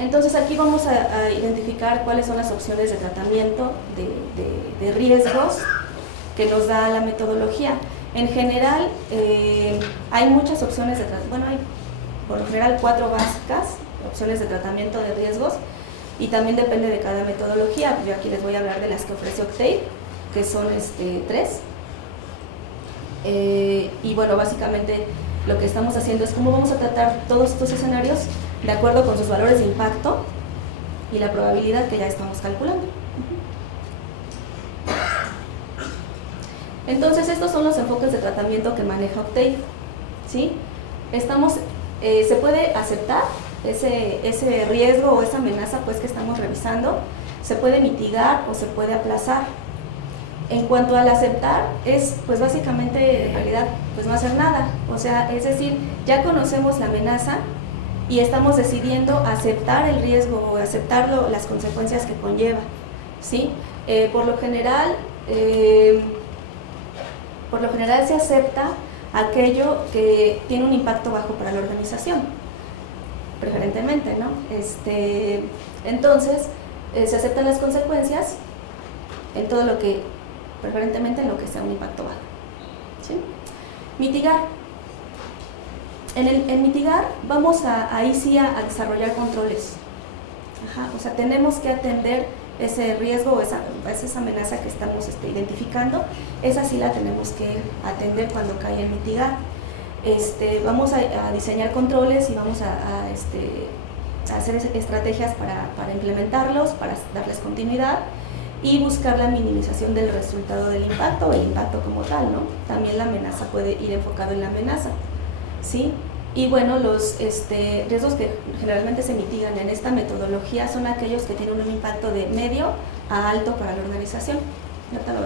Entonces aquí vamos a identificar cuáles son las opciones de tratamiento de riesgos que nos da la metodología. En general hay muchas opciones de tratamiento, bueno, hay por lo general 4 básicas opciones de tratamiento de riesgos y también depende de cada metodología. Yo aquí les voy a hablar de las que ofrece Octave, que son 3. Y bueno, básicamente lo que estamos haciendo es cómo vamos a tratar todos estos escenarios de acuerdo con sus valores de impacto y la probabilidad que ya estamos calculando. Entonces estos son los enfoques de tratamiento que maneja Octave, ¿sí? Se puede aceptar ese riesgo o esa amenaza pues que estamos revisando, se puede mitigar o se puede aplazar. En cuanto al aceptar, es pues básicamente en realidad pues no hacer nada, o sea, es decir, ya conocemos la amenaza y estamos decidiendo aceptar el riesgo o aceptar las consecuencias que conlleva, ¿sí? Por lo general se acepta aquello que tiene un impacto bajo para la organización, preferentemente, ¿no? Entonces, se aceptan las consecuencias en todo lo que, preferentemente en lo que sea un impacto bajo, ¿sí? Mitigar. En mitigar vamos ahí sí a desarrollar controles. O sea, tenemos que atender ese riesgo o esa amenaza que estamos identificando, esa sí la tenemos que atender cuando cae en mitigar. Vamos a diseñar controles y vamos a hacer estrategias para implementarlos, para darles continuidad y buscar la minimización del resultado del impacto o el impacto como tal, ¿no? También la amenaza puede ir enfocado en la amenaza, ¿sí? Y bueno, los riesgos que generalmente se mitigan en esta metodología son aquellos que tienen un impacto de medio a alto para la organización. Ahorita lo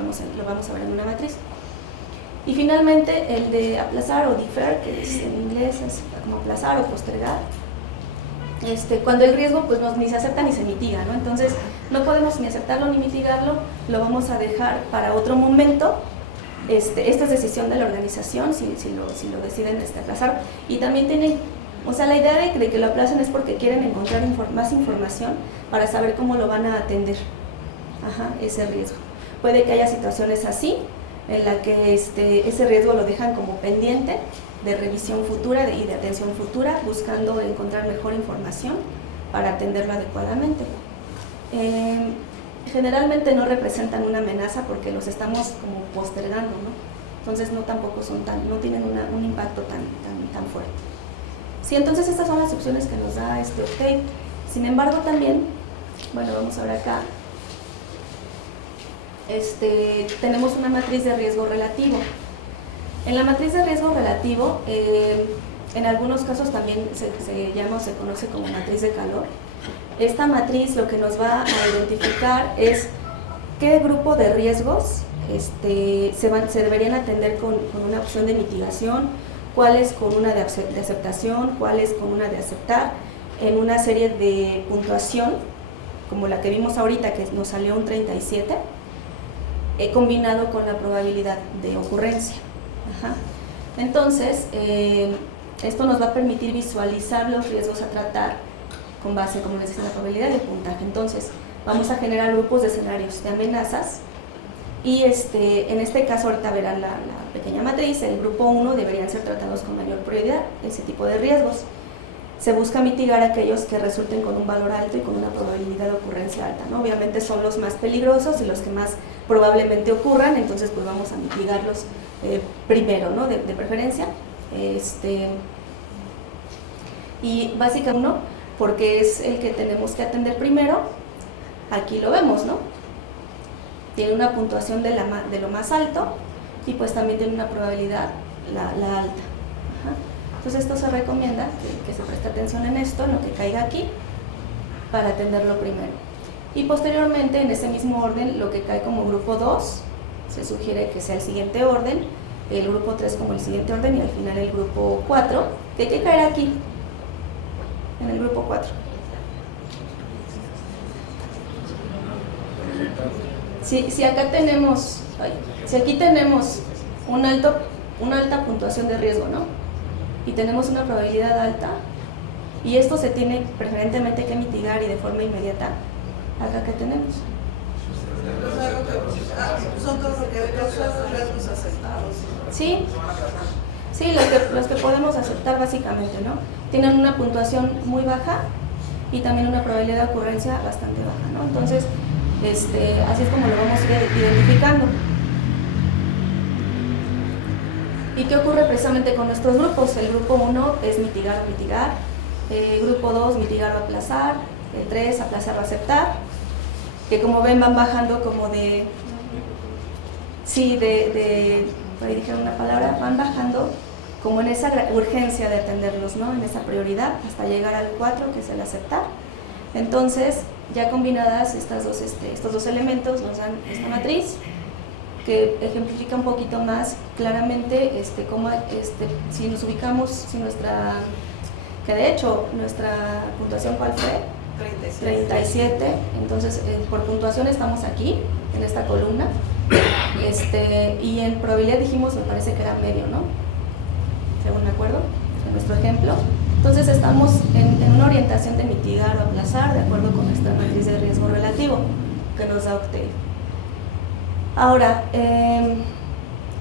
vamos a ver en una matriz. Y finalmente el de aplazar o defer, que es, en inglés es como aplazar o postergar. Cuando el riesgo pues ni se acepta ni se mitiga, ¿no? Entonces no podemos ni aceptarlo ni mitigarlo, lo vamos a dejar para otro momento. Esta es decisión de la organización si lo deciden aplazar, y también tienen, o sea, la idea de que lo aplacen es porque quieren encontrar más información para saber cómo lo van a atender ese riesgo. Puede que haya situaciones así en la que ese riesgo lo dejan como pendiente de revisión futura y de atención futura, buscando encontrar mejor información para atenderlo adecuadamente. Generalmente no representan una amenaza porque los estamos como postergando, ¿no? Entonces no tienen un impacto tan fuerte. Sí, entonces estas son las opciones que nos da Octave. Sin embargo también, bueno, vamos a ver acá, tenemos una matriz de riesgo relativo. En la matriz de riesgo relativo, en algunos casos también se conoce como matriz de calor. Esta matriz lo que nos va a identificar es qué grupo de riesgos se deberían atender con una opción de mitigación, cuáles con una de aceptación, cuáles con una de aceptar, en una serie de puntuación, como la que vimos ahorita, que nos salió un 37, combinado con la probabilidad de ocurrencia. Entonces, esto nos va a permitir visualizar los riesgos a tratar con base, como les decía, en la probabilidad de puntaje. Entonces, vamos a generar grupos de escenarios de amenazas y en este caso ahorita verán la pequeña matriz. El grupo 1 deberían ser tratados con mayor prioridad, ese tipo de riesgos. Se busca mitigar aquellos que resulten con un valor alto y con una probabilidad de ocurrencia alta, ¿no? Obviamente son los más peligrosos y los que más probablemente ocurran, entonces pues vamos a mitigarlos primero, ¿no? De preferencia. Y básicamente uno, porque es el que tenemos que atender primero, aquí lo vemos, ¿no? Tiene una puntuación de lo más alto y pues también tiene una probabilidad la alta. Entonces esto se recomienda que se preste atención en esto, en lo que caiga aquí, para atenderlo primero. Y posteriormente, en ese mismo orden, lo que cae como grupo 2, se sugiere que sea el siguiente orden, el grupo 3 como el siguiente orden y al final el grupo 4, que hay que caer aquí, en el grupo 4. Si aquí tenemos una alta puntuación de riesgo, ¿no? Y tenemos una probabilidad alta, Y esto se tiene preferentemente que mitigar y de forma inmediata. Acá que tenemos. Son todos los riesgos aceptados. Sí, sí, los que podemos aceptar básicamente, ¿no? Tienen una puntuación muy baja y también una probabilidad de ocurrencia bastante baja, ¿no? Entonces, así es como lo vamos a ir identificando. ¿Y qué ocurre precisamente con nuestros grupos? El grupo 1 es mitigar o mitigar, grupo 2 mitigar o aplazar, el 3 aplazar o aceptar, que como ven van bajando como de, sí, por ahí dijeron una palabra, van bajando como en esa urgencia de atenderlos, ¿no? En esa prioridad, hasta llegar al 4, que es el aceptar. Entonces, ya combinadas estos dos elementos nos dan esta matriz, que ejemplifica un poquito más claramente cómo, si nos ubicamos, si que de hecho nuestra puntuación, ¿cuál fue? 37, entonces por puntuación estamos aquí, en esta columna, y en probabilidad dijimos, me parece que era medio, ¿no? Según me acuerdo, en nuestro ejemplo. Entonces estamos en una orientación de mitigar o aplazar, de acuerdo con nuestra matriz de riesgo relativo, que nos da Octave. Ahora,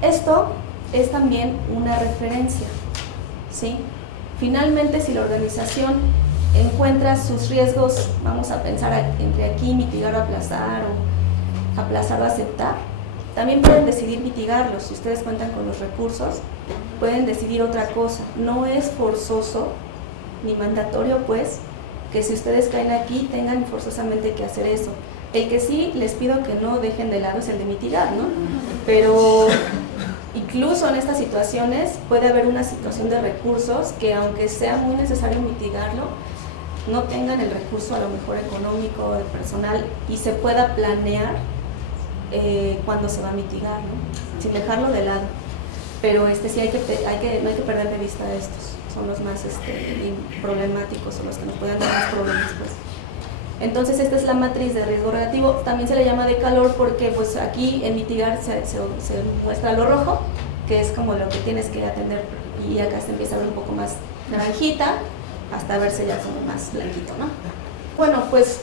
esto es también una referencia, ¿sí? Finalmente, si la organización encuentra sus riesgos, vamos a pensar entre aquí, mitigar o aplazar o aceptar, también pueden decidir mitigarlos. Si ustedes cuentan con los recursos, pueden decidir otra cosa. No es forzoso ni mandatorio, pues, que si ustedes caen aquí tengan forzosamente que hacer eso. El que sí les pido que no dejen de lado es el de mitigar, ¿no? Pero incluso en estas situaciones puede haber una situación de recursos que, aunque sea muy necesario mitigarlo, no tengan el recurso a lo mejor económico, de personal, y se pueda planear cuando se va a mitigar, ¿no? Sin dejarlo de lado. Pero sí no hay que perder de vista estos, son los más problemáticos o los que nos pueden dar más problemas, pues. Entonces esta es la matriz de riesgo relativo, también se le llama de calor porque pues aquí en mitigar se muestra lo rojo, que es como lo que tienes que atender, y acá se empieza a ver un poco más naranjita, hasta verse ya como más blanquito, ¿no? Bueno, pues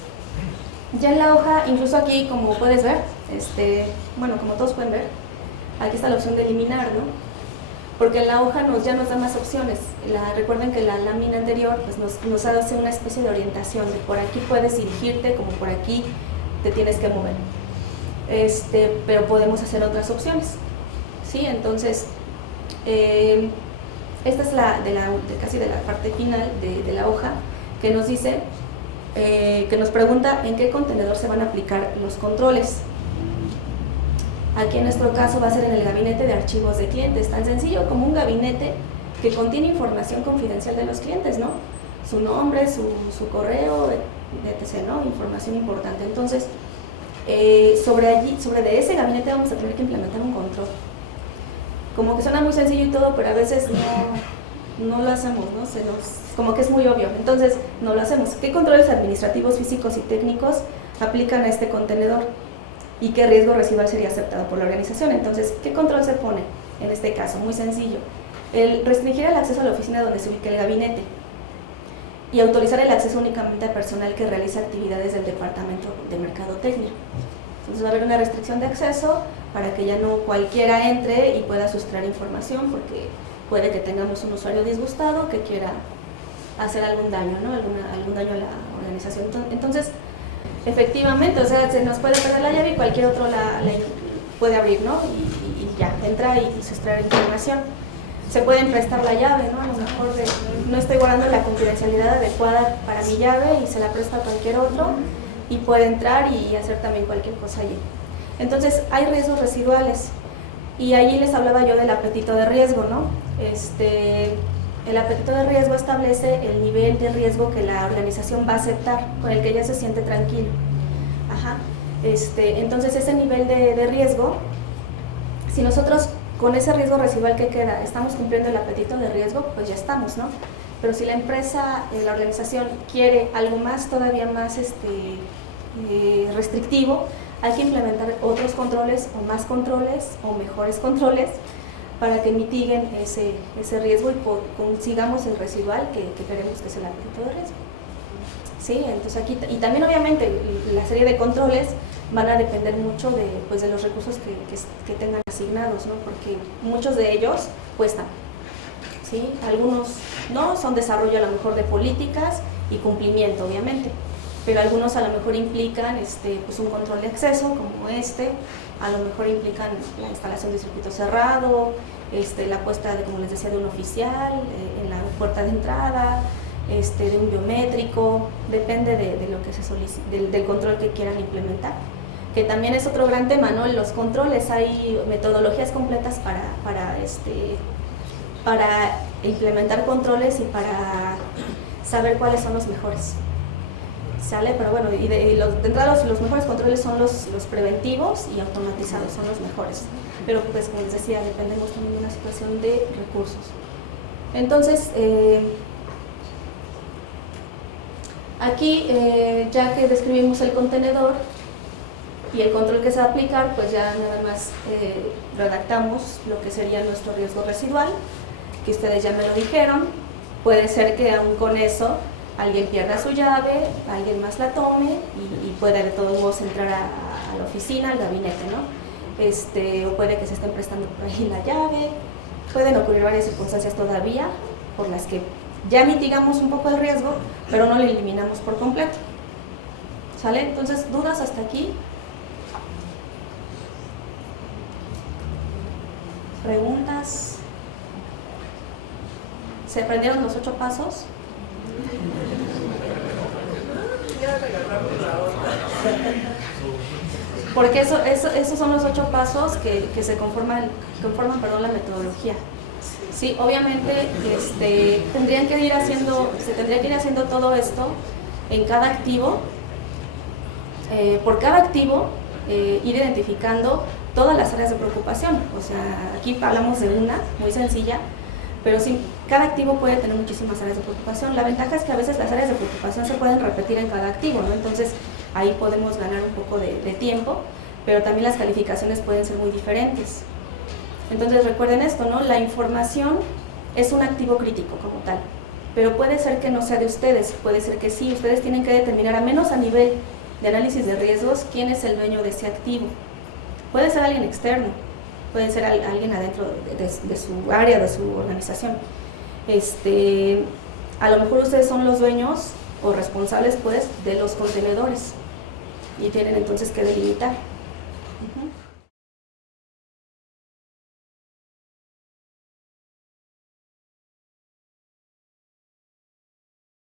ya en la hoja, incluso aquí como puedes ver, bueno, como todos pueden ver, aquí está la opción de eliminar, ¿no? Porque en la hoja ya nos da más opciones. Recuerden que la lámina anterior pues nos hace una especie de orientación, de por aquí puedes dirigirte, como por aquí te tienes que mover. Pero podemos hacer otras opciones, ¿sí? Entonces, esta es casi de la parte final de la hoja, que nos dice, que nos pregunta en qué contenedor se van a aplicar los controles. Aquí en nuestro caso va a ser en el gabinete de archivos de clientes, tan sencillo como un gabinete que contiene información confidencial de los clientes, ¿no? Su nombre, su correo, etc., ¿no? Información importante. Entonces, sobre de ese gabinete vamos a tener que implementar un control. Como que suena muy sencillo y todo, pero a veces no lo hacemos, ¿no? Como que es muy obvio. Entonces, no lo hacemos. ¿Qué controles administrativos, físicos y técnicos aplican a este contenedor? ¿Y qué riesgo residual sería aceptado por la organización? Entonces, ¿qué control se pone en este caso? Muy sencillo. El restringir el acceso a la oficina donde se ubique el gabinete y autorizar el acceso únicamente a personal que realiza actividades del departamento de mercadotecnia. Entonces va a haber una restricción de acceso para que ya no cualquiera entre y pueda sustraer información, porque puede que tengamos un usuario disgustado que quiera hacer algún daño, ¿no? Algún daño a la organización. Entonces, efectivamente, o sea, se nos puede perder la llave y cualquier otro la puede abrir, ¿no? Y ya, entra y sustraer información. Se pueden prestar la llave, ¿no? A lo mejor no estoy guardando la confidencialidad adecuada para mi llave y se la presta a cualquier otro y puede entrar y hacer también cualquier cosa allí. Entonces, hay riesgos residuales y allí les hablaba yo del apetito de riesgo, ¿no? El apetito de riesgo establece el nivel de riesgo que la organización va a aceptar, con el que ella se siente tranquilo. Ajá. Entonces, ese nivel de riesgo, si nosotros con ese riesgo residual que queda estamos cumpliendo el apetito de riesgo, pues ya estamos, ¿no? Pero si la empresa, la organización quiere algo más, todavía más restrictivo, hay que implementar otros controles o más controles o mejores controles para que mitiguen ese riesgo y consigamos el residual que queremos, que es el apetito de riesgo. Sí, entonces aquí, y también obviamente la serie de controles van a depender mucho de los recursos que tengan asignados, ¿no? Porque muchos de ellos cuestan, ¿sí? Algunos no, son desarrollo a lo mejor de políticas y cumplimiento, obviamente, pero algunos a lo mejor implican un control de acceso como a lo mejor implican la instalación de circuito cerrado, la puesta, como les decía, de un oficial en la puerta de entrada, de un biométrico, depende de lo que se solicite, del control que quieran implementar. Que también es otro gran tema, ¿no? Los controles, hay metodologías completas para implementar controles y para saber cuáles son los mejores. ¿Sale? Pero bueno, de entrada los mejores controles son los preventivos y automatizados, son los mejores. Pero pues como les decía, dependemos también de una situación de recursos. Entonces, aquí ya que describimos el contenedor y el control que se va a aplicar, pues ya nada más redactamos lo que sería nuestro riesgo residual, que ustedes ya me lo dijeron. Puede ser que aún con eso alguien pierda su llave, alguien más la tome y pueda de todos modos entrar a la oficina, al gabinete, ¿no? O puede que se estén prestando por ahí la llave. Pueden ocurrir varias circunstancias todavía por las que ya mitigamos un poco el riesgo, pero no lo eliminamos por completo. ¿Sale? Entonces, ¿dudas hasta aquí? ¿Preguntas? ¿Se aprendieron los 8 pasos? Porque esos son los 8 pasos que se conforman la metodología. Sí, obviamente se tendría que ir haciendo todo esto en cada activo, por cada activo ir identificando todas las áreas de preocupación. O sea, aquí hablamos de una muy sencilla, pero sí, cada activo puede tener muchísimas áreas de preocupación. La ventaja es que a veces las áreas de preocupación se pueden repetir en cada activo, ¿no? Entonces ahí podemos ganar un poco de tiempo, pero también las calificaciones pueden ser muy diferentes. Entonces recuerden esto, ¿no? La información es un activo crítico como tal, pero puede ser que no sea de ustedes, puede ser que sí. Ustedes tienen que determinar, a menos a nivel de análisis de riesgos, quién es el dueño de ese activo. Puede ser alguien externo, puede ser alguien adentro de su área, de su organización. A lo mejor ustedes son los dueños o responsables, pues, de los contenedores y tienen entonces que delimitar.